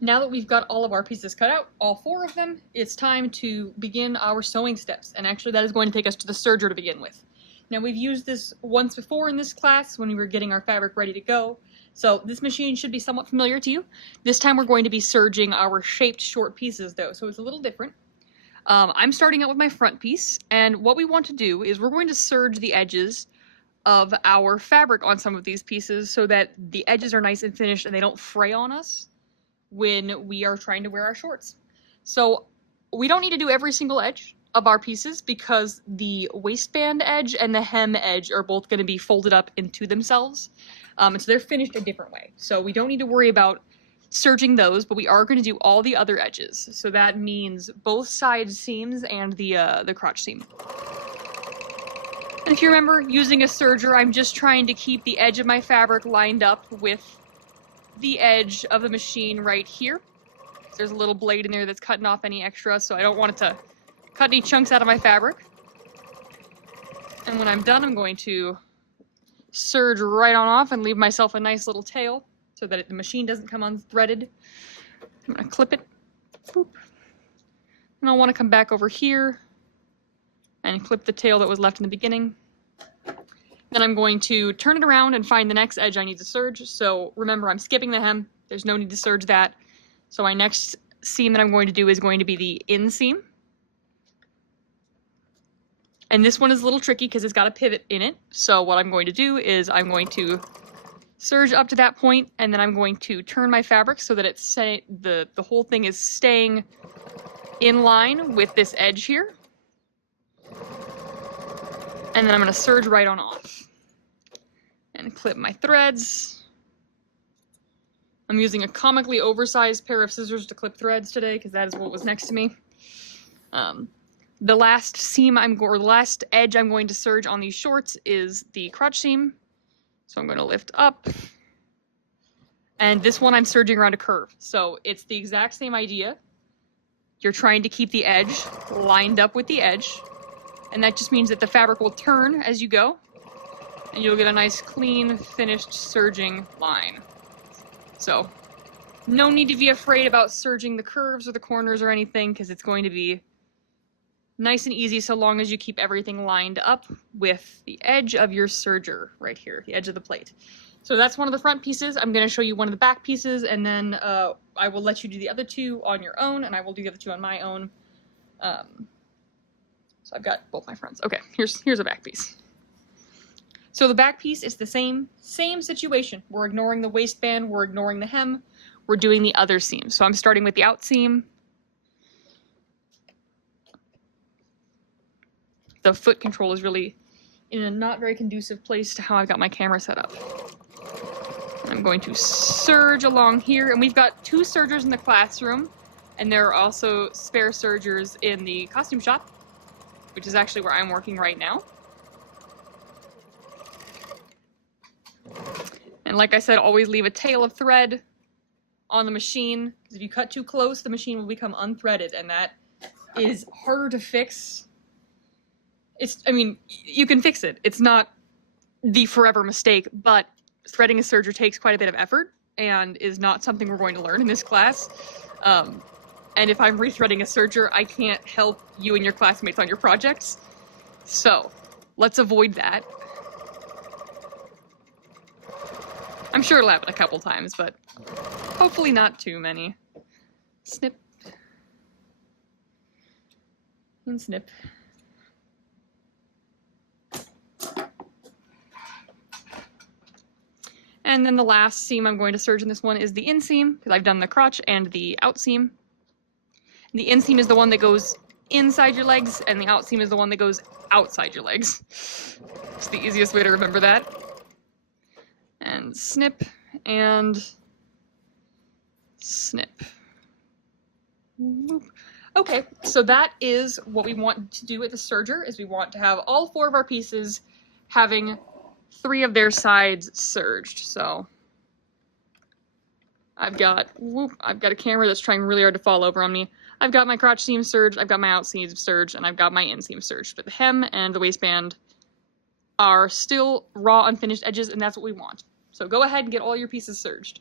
Now that we've got all of our pieces cut out, all 4 of them, it's time to begin our sewing steps. And actually that is going to take us to the serger to begin with. Now we've used this once before in this class when we were getting our fabric ready to go. So this machine should be somewhat familiar to you. This time we're going to be serging our shaped short pieces though, so it's a little different. I'm starting out with my front piece, and what we want to do is we're going to serge the edges of our fabric on some of these pieces so that the edges are nice and finished and they don't fray on us when we are trying to wear our shorts. So we don't need to do every single edge of our pieces because the waistband edge and the hem edge are both going to be folded up into themselves. And so they're finished a different way. So we don't need to worry about serging those, but we are going to do all the other edges. So that means both side seams and the crotch seam. And if you remember, using a serger, I'm just trying to keep the edge of my fabric lined up with the edge of the machine right here. There's a little blade in there that's cutting off any extra, so I don't want it to cut any chunks out of my fabric. And when I'm done, I'm going to serge right on off and leave myself a nice little tail so that the machine doesn't come unthreaded. I'm going to clip it. Boop. And I'll want to come back over here and clip the tail that was left in the beginning. Then I'm going to turn it around and find the next edge I need to serge. So remember, I'm skipping the hem. There's no need to serge that. So my next seam that I'm going to do is going to be the inseam. And this one is a little tricky because it's got a pivot in it. So what I'm going to do is I'm going to serge up to that point, and then I'm going to turn my fabric so that it's the whole thing is staying in line with this edge here. And then I'm going to serge right on off. And clip my threads. I'm using a comically oversized pair of scissors to clip threads today because that is what was next to me. The last seam the last edge I'm going to serge on these shorts is the crotch seam. So I'm going to lift up. And this one I'm serging around a curve. So it's the exact same idea. You're trying to keep the edge lined up with the edge. And that just means that the fabric will turn as you go. And you'll get a nice, clean, finished serging line. So no need to be afraid about serging the curves or the corners or anything, because it's going to be nice and easy so long as you keep everything lined up with the edge of your serger right here, the edge of the plate. So that's one of the front pieces. I'm going to show you one of the back pieces, and then I will let you do the other 2 on your own, and I will do the other 2 on my own. So I've got both my fronts. Okay, here's a back piece. So the back piece is the same situation. We're ignoring the waistband, we're ignoring the hem, we're doing the other seam. So I'm starting with the out seam. The foot control is really in a not very conducive place to how I've got my camera set up. And I'm going to serge along here, and we've got 2 sergers in the classroom, and there are also spare sergers in the costume shop, which is actually where I'm working right now. And like I said, always leave a tail of thread on the machine, because if you cut too close, the machine will become unthreaded, and that is harder to fix. I mean, you can fix it. It's not the forever mistake, but threading a serger takes quite a bit of effort and is not something we're going to learn in this class. And if I'm rethreading a serger, I can't help you and your classmates on your projects. So let's avoid that. I'm sure it'll happen a couple times, but hopefully not too many. Snip. And snip. And then the last seam I'm going to serge in this one is the inseam, because I've done the crotch and the out seam. The inseam is the one that goes inside your legs, and the out seam is the one that goes outside your legs. It's the easiest way to remember that. And snip, and snip. Okay, so that is what we want to do with the serger, is we want to have all 4 of our pieces having 3 of their sides serged. So I've got a camera that's trying really hard to fall over on me. I've got my crotch seam serged, I've got my out seam serged, and I've got my inseam serged. But the hem and the waistband are still raw, unfinished edges, and that's what we want. So go ahead and get all your pieces serged.